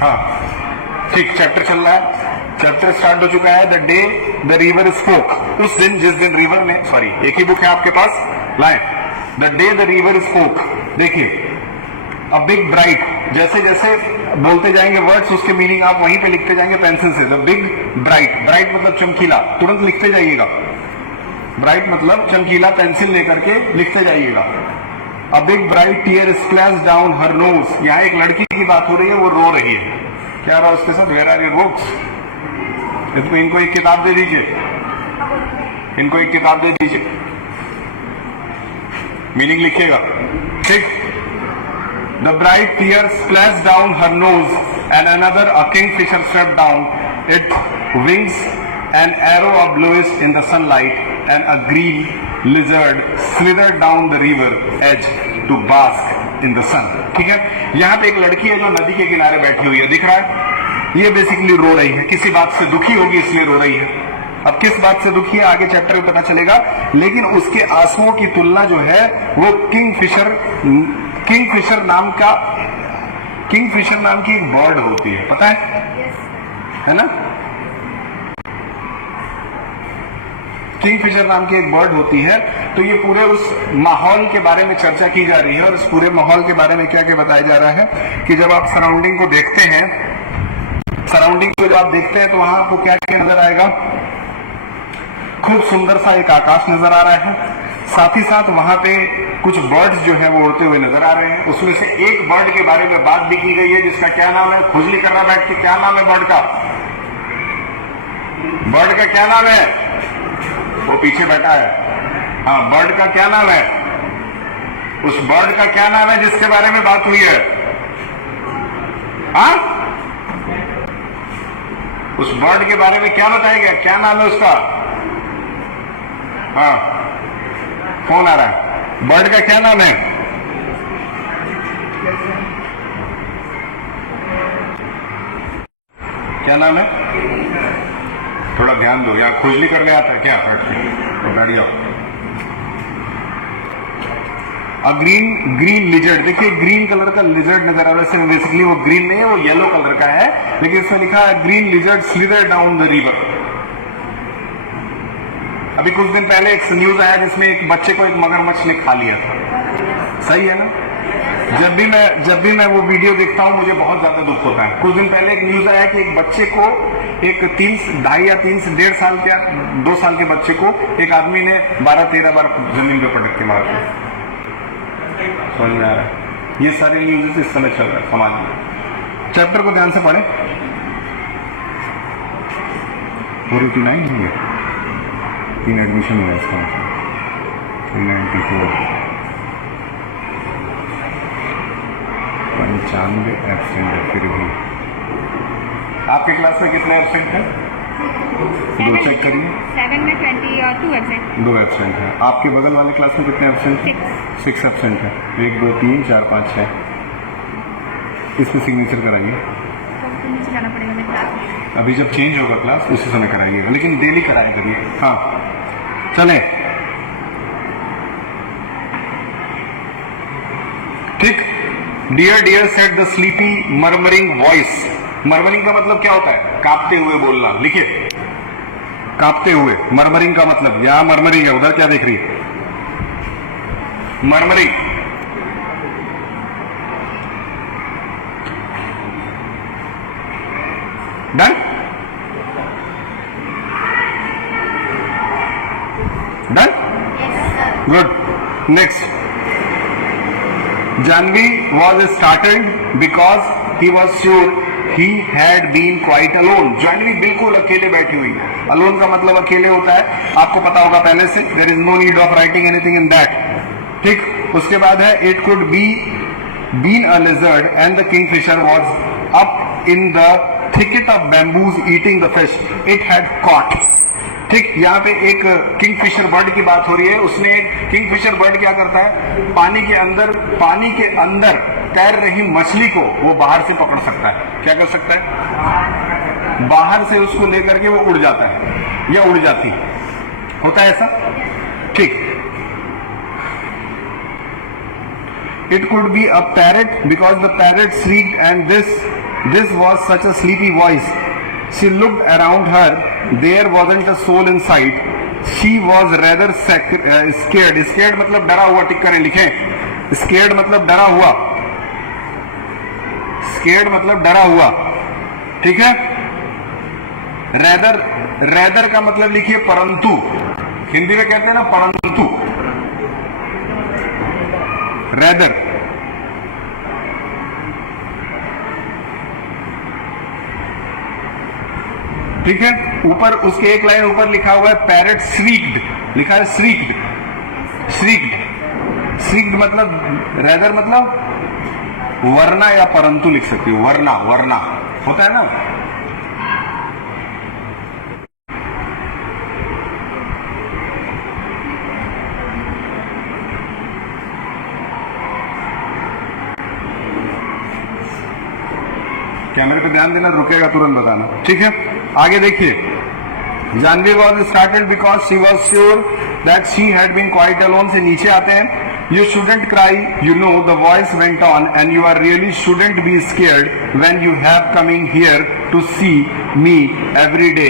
हाँ ठीक, चैप्टर चल रहा है, चैप्टर स्टार्ट हो चुका है। The day the river spoke, उस दिन जिस दिन रिवर ने, सॉरी एक ही बुक है आपके पास, लाए। The day the river spoke, देखिए अ बिग ब्राइट, जैसे जैसे बोलते जाएंगे वर्ड्स उसके मीनिंग आप वहीं पे लिखते जाएंगे पेंसिल से। द बिग ब्राइट, ब्राइट मतलब चमकीला, तुरंत लिखते जाइएगा। ब्राइट मतलब चमकीला, पेंसिल लेकर के लिखते जाइएगा। A big bright tear splash down her nose, यहाँ एक लड़की की बात हो रही है, वो रो रही है। क्या रहा उसके साथ? Where are your books? इनको एक किताब दे दीजिए, इनको एक किताब दे दीजिए, मीनिंग लिखिएगा, ठीक। The bright tears splashed down her nose, and another, a kingfisher, swept down its wings. An arrow of bluish in the sunlight, and a green lizard slithered down the river edge to bask in the sun. ठीक है, यहाँ पे एक लड़की है जो नदी के किनारे बैठी हुई है, दिख रहा है? ये बेसिकली रो रही है, किसी बात से दुखी होगी इसलिए रो रही है। अब किस बात से दुखी है आगे चैप्टर में पता चलेगा, लेकिन उसके आंसुओं की तुलना जो है वो किंगफिशर नाम की एक बर्ड होती है, पता है ना? किंगफिशर नाम की एक बर्ड होती है। तो ये पूरे उस माहौल के बारे में चर्चा की जा रही है, और उस पूरे माहौल के बारे में क्या क्या बताया जा रहा है कि जब आप सराउंडिंग को देखते हैं, सराउंडिंग को जब आप देखते हैं तो वहां आपको क्या क्या नजर आएगा? खूब सुंदर सा एक आकाश नजर आ रहा है, साथ ही साथ वहां पे कुछ बर्ड्स जो है वो उड़ते हुए नजर आ रहे हैं। उसमें से एक बर्ड के बारे में बात भी की गई है जिसका क्या नाम है? खुजली कर रहा बैठ के, क्या नाम है बर्ड का? बर्ड का क्या नाम है? वो पीछे बैठा है, हाँ, बर्ड का क्या नाम है? उस बर्ड का क्या नाम है जिसके बारे में बात हुई है? हाँ, उस बर्ड के बारे में क्या बताया गया? क्या नाम है उसका? हाँ, फोन आ रहा है। बर्ड का क्या नाम है? क्या नाम है? थोड़ा ध्यान दो, यार खुजली कर लिया था क्या? तो बैठ जाओ। ग्रीन लिजर्ड, देखिए ग्रीन कलर का लिजर्ड नजर आ रहा है, बेसिकली वो ग्रीन नहीं है, वो येलो कलर का है, लेकिन इसमें लिखा है green lizard slither down the river. अभी कुछ दिन पहले एक न्यूज आया जिसमें एक बच्चे को एक मगरमच्छ ने खा लिया था, सही है ना? जब भी मैं वो वीडियो देखता हूं मुझे बहुत ज्यादा दुख होता है। कुछ दिन पहले एक न्यूज आया कि एक बच्चे को, एक 2.5 या 3 साल के 2 साल के बच्चे को एक आदमी ने 12-13 बार जमीन पे पटक के मार दिया। समझ में आ रहा है? ये सारे न्यूज इस समय चल रहा है समाज में। चैप्टर को ध्यान से पढ़े। 489 नहीं है, 3 एडमिशन हुआ इसका, 394, 95 एब्सेंट है। फिर भी आपके क्लास में कितने एब्सेंट है? 2 चेक करिए। 7 में 20 और 2 एब्सेंट। 2 एब्सेंट है। आपके बगल वाले क्लास में कितने एब्सेंट है? 6 एब्सेंट है। 1 2 3 4 5 6। इसमें सिग्नेचर कराइए। तो नीचे जाना पड़ेगा मेरे क्लास। अभी जब चेंज होगा क्लास उसी समय कराइएगा, लेकिन डेली कराया करिए। हाँ चले, ठीक। Dear dear said the sleepy murmuring voice. Murmuring का मतलब क्या होता है? कांपते हुए बोलना। लिखिए, कांपते हुए। मर्मरिंग का मतलब, यहां मर्मरिंग है, उधर क्या देख रही है? Murmuring. Done? Done? Good. Next, Janvi was startled because he was sure he had been quite alone. Janvi बिल्कुल अकेले बैठी हुई है। अलोन का मतलब अकेले होता है, आपको पता होगा पहले से। There is no need of writing anything in that. ठीक, उसके बाद है it could be been a lizard and the kingfisher was up in the thicket of bamboos eating the fish it had caught. ठीक, यहाँ पे एक Kingfisher bird की बात हो रही है। उसने, किंगफिशर बर्ड क्या करता है? पानी के अंदर तैर रही मछली को वो बाहर to पकड़ सकता है। क्या कर सकता है? बाहर से उसको लेकर के वो उड़ जाता है या उड़ जाती है, होता है ऐसा? ठीक। It could be a parrot because the parrot shrieked and this This was such a sleepy voice. She looked around her. There wasn't a soul in sight. She was rather scared. Scared मतलब डरा हुआ, टिक करें लिखें. Scared मतलब डरा हुआ. Scared मतलब डरा हुआ. ठीक है. Rather का मतलब लिखिए परंतु. हिंदी में कहते हैं ना परंतु. Rather. ठीक है. ऊपर उसके एक लाइन ऊपर लिखा हुआ है पैरेट श्रीक्ड, लिखा है श्रीक्ड. श्रीक्ड मतलब रेदर मतलब वरना या परंतु लिख सकती हो. वरना होता है ना. कैमरे पे ध्यान देना, रुकेगा तुरंत बताना. ठीक है. आगे देखिए. Janvi was started because she was sure that she had been quite alone. से नीचे आते हैं. You shouldn't cry, you know the voice went on, and you are really shouldn't be scared when you have coming here to see me every day.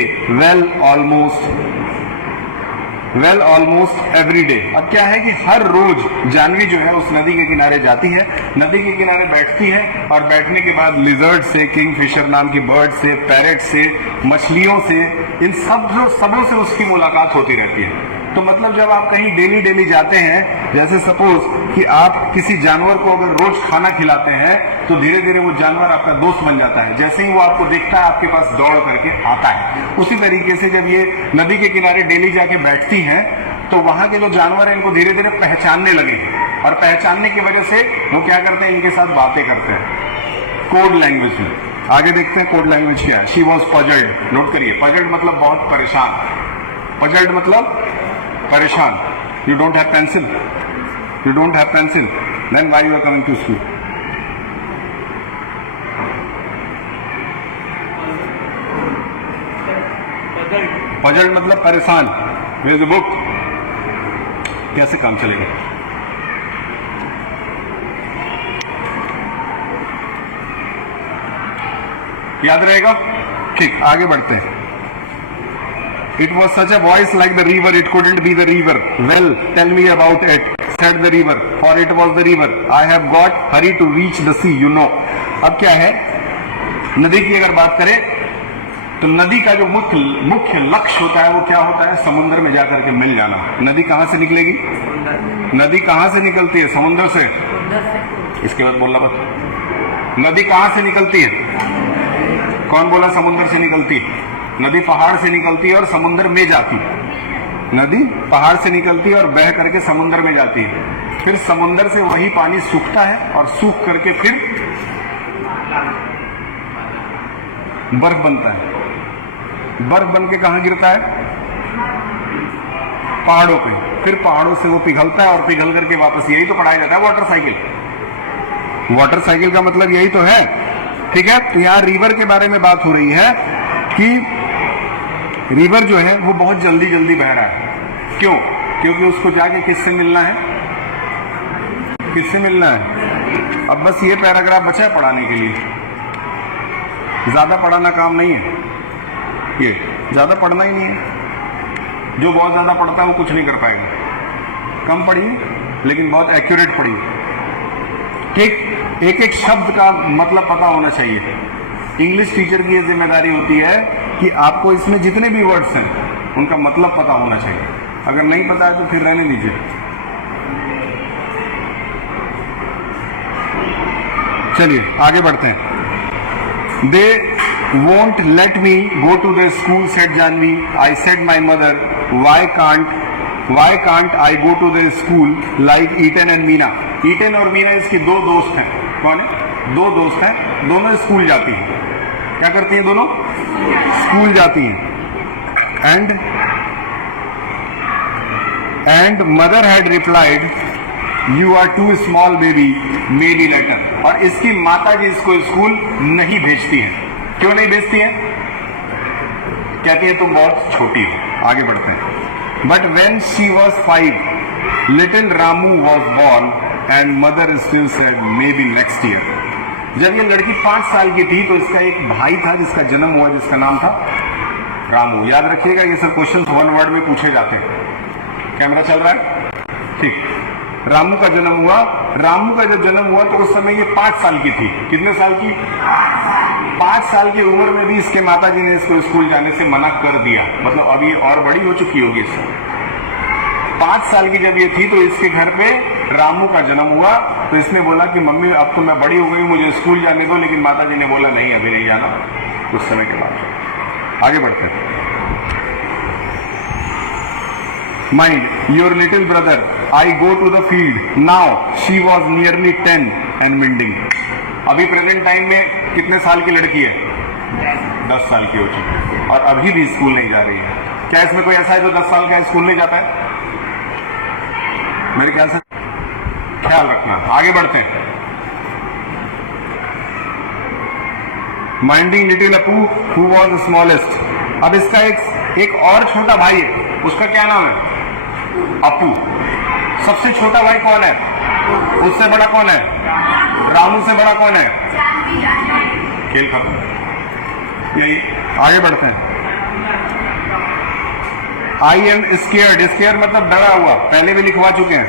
Well almost every day. अब क्या है कि हर रोज जानवी जो है उस नदी के किनारे जाती है, नदी के किनारे बैठती है, और बैठने के बाद लिजर्ड से, किंगफिशर नाम की बर्ड से, पैरेट से, मछलियों से, इन सबों से उसकी मुलाकात होती रहती है. तो मतलब जब आप कहीं डेली जाते हैं, जैसे सपोज कि आप किसी जानवर को अगर रोज खाना खिलाते हैं, तो धीरे धीरे वो जानवर आपका दोस्त बन जाता है. जैसे ही वो आपको देखता है आपके पास दौड़ करके आता है. उसी तरीके से जब ये नदी के किनारे डेली जाके बैठती हैं, तो वहां के जो जानवर हैं इनको धीरे धीरे पहचानने लगे, और पहचानने की वजह से वो क्या करते हैं, इनके साथ बातें करते हैं कोड लैंग्वेज में. आगे देखते हैं कोड लैंग्वेज क्या है. She was puzzled. नोट करिए, पजल्ड मतलब बहुत परेशान. पजल्ड मतलब परेशान. You don't have pencil. Then why you are coming to school. Puzzled मतलब परेशान. Where is the book. कैसे काम चलेगा. याद रहेगा. ठीक, आगे बढ़ते हैं. It was such a voice like the river, it couldn't be the river. Well, tell me about it, said the river, for it was the river. I have got hurry to reach the sea, you know. अब क्या है, नदी की अगर बात करें तो नदी का जो मुख्य लक्ष्य होता है वो क्या होता है, समुद्र में जाकर के मिल जाना. नदी कहां से निकलेगी. नदी कहां से निकलती है, समुद्र से. इसके बाद बोलना बस. नदी कहां से निकलती है. कौन बोला समुद्र से निकलती है. नदी पहाड़ से निकलती है और समुद्र में जाती है. नदी पहाड़ से निकलती है और बह करके समुद्र में जाती है. फिर समुद्र से वही पानी सूखता है और सूख करके फिर बर्फ बनता है. बर्फ बन के कहां गिरता है, पहाड़ों पे. फिर पहाड़ों से वो पिघलता है और पिघल करके वापस, यही तो पढ़ाया जाता है वाटर साइकिल. वाटर साइकिल का मतलब यही तो है. ठीक है. तो यहां रिवर के बारे में बात हो रही है कि रिवर जो है वो बहुत जल्दी बह रहा है. क्यों. क्योंकि उसको जाके किससे मिलना है. अब बस ये पैराग्राफ बचा है पढ़ाने के लिए. ज्यादा पढ़ाना काम नहीं है, ये ज्यादा पढ़ना ही नहीं है. जो बहुत ज्यादा पढ़ता है वो कुछ नहीं कर पाएगा. कम पढ़िए लेकिन बहुत एक्यूरेट पढ़िए. ठीक. एक शब्द का मतलब पता होना चाहिए. इंग्लिश टीचर की ये जिम्मेदारी होती है कि आपको इसमें जितने भी वर्ड्स हैं उनका मतलब पता होना चाहिए. अगर नहीं पता है तो फिर रहने दीजिए. चलिए आगे बढ़ते हैं. दे won't let me go to the school, said Janvi. I said my mother, why can't I go to the school like Eden and Meena. Eden और मीना इसकी दो दोस्त हैं. कौन है. दो दोस्त हैं, दोनों स्कूल जाती हैं. क्या करती हैं दोनों, स्कूल जाती हैं. And mother had replied, you are too small baby, many later. और इसकी माता जी इसको स्कूल नहीं भेजती हैं. क्यों नहीं भेजती हैं. कहती है तुम बहुत छोटी हो. आगे बढ़ते हैं. But when she was 5, little Ramu was born, and mother still said may be next year. जब ये लड़की 5 साल की थी तो इसका एक भाई था जिसका जन्म हुआ, जिसका नाम था रामू। याद रखिएगा, ये सब क्वेश्चन 1 वर्ड में पूछे जाते हैं। कैमरा चल रहा है? ठीक। रामू का जन्म हुआ। रामू का जब जन्म हुआ तो उस समय ये 5 साल की थी। कितने साल की? 5 साल की उम्र में भी इसके माता जी ने इसको स्कूल जाने से मना कर दिया। मतलब अभी और बड़ी हो चुकी होगी इससे। 5 साल की जब ये थी तो इसके घर पे रामू का जन्म हुआ। तो इसने बोला कि मम्मी अब तो मैं बड़ी हो गई, मुझे स्कूल जाने दो। लेकिन माता जी ने बोला नहीं, अभी नहीं जाना। कुछ समय के बाद आगे बढ़ते हैं। Mind your little brother I go to the field now she was nearly 10 and minding. अभी प्रेजेंट टाइम में कितने साल की लड़की है? 10 साल की हो चुकी है और अभी भी स्कूल नहीं जा रही है। क्या इसमें कोई ऐसा है जो 10 साल का स्कूल नहीं जाता है? मेरे ख्याल से ख्याल रखना। आगे बढ़ते हैं। Minding little Appu who was the smallest. अब इसका एक और छोटा भाई है, उसका क्या नाम है? अपू। सबसे छोटा भाई कौन है? उससे बड़ा कौन है? रामू से बड़ा कौन है? खेल खत्म। यही। आगे बढ़ते हैं। I am scared. स्केयर्ड मतलब डरा हुआ, पहले भी लिखवा चुके हैं।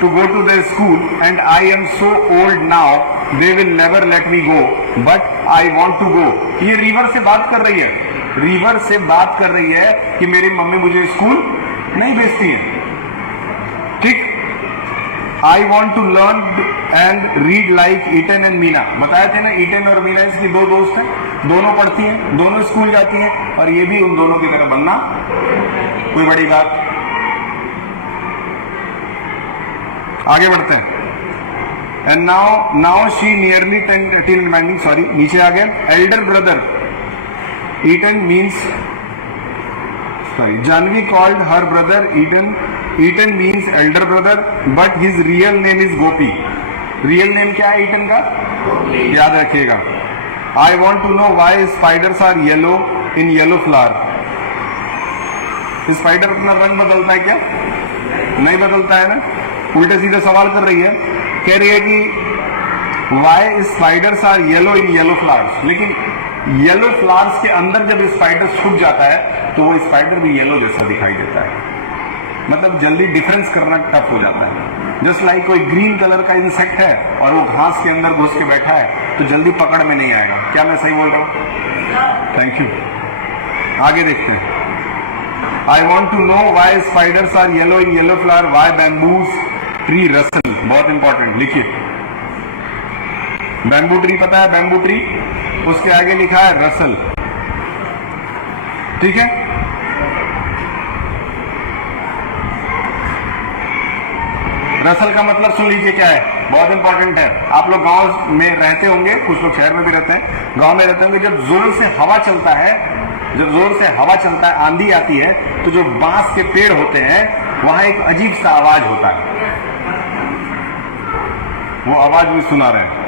To go to the school and I am so old now they will never let me go but I want to go. ये रिवर से बात कर रही है। रिवर से बात कर रही है कि मेरी मम्मी मुझे स्कूल नहीं भेजती है। ठीक। I want to learn and read like Eden and Meena. बताया थे ना, ईटन और मीना इसकी 2 दोस्त हैं, दोनों पढ़ती हैं, दोनों स्कूल जाती हैं और ये भी उन दोनों की तरह बनना कोई बड़ी बात। आगे बढ़ते हैं। And now she nearly 10 till reminding, sorry नीचे आ गया। Elder brother Eden means, sorry Janvi called her brother Eden. Eden means elder brother but his real name is Gopi. Real name क्या है ईटन का? याद रखिएगा। I want to know why spiders are yellow in yellow flower. Spider अपना रंग बदलता है क्या? नहीं बदलता है ना। उल्टे सीधे सवाल कर रही है, कह रही है कि why spiders are yellow in yellow flowers. लेकिन येलो फ्लावर्स के अंदर जब स्पाइडर छुप जाता है तो वो स्पाइडर भी येलो जैसा दिखाई देता है। मतलब जल्दी डिफरेंस करना टफ हो जाता है। जस्ट लाइक कोई ग्रीन कलर का इंसेक्ट है और वो घास के अंदर घुस के बैठा है तो जल्दी पकड़ में नहीं आएगा। क्या मैं सही बोल रहा हूं? Thank you. आगे देखते हैं। I want to know why spiders are yellow in yellow flower, why bamboos tree rustle. बहुत इंपॉर्टेंट, लिखिए। बैम्बू ट्री पता है? बैम्बू ट्री, उसके आगे लिखा है रसल। ठीक है। रसल का मतलब सुन लीजिए क्या है, बहुत इंपॉर्टेंट है। आप लोग गांव में रहते होंगे, कुछ लोग शहर में भी रहते हैं, गांव में रहते होंगे। जब जोर से हवा चलता है, जब जोर से हवा चलता है, आंधी आती है, तो जो बांस के पेड़ होते हैं वहां एक अजीब सा आवाज होता है। वो आवाज भी सुना रहे हैं।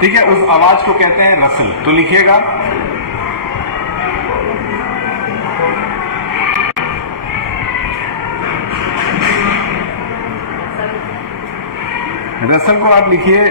ठीक है, उस आवाज को कहते हैं रसल। तो लिखिएगा, रसल को आप लिखिए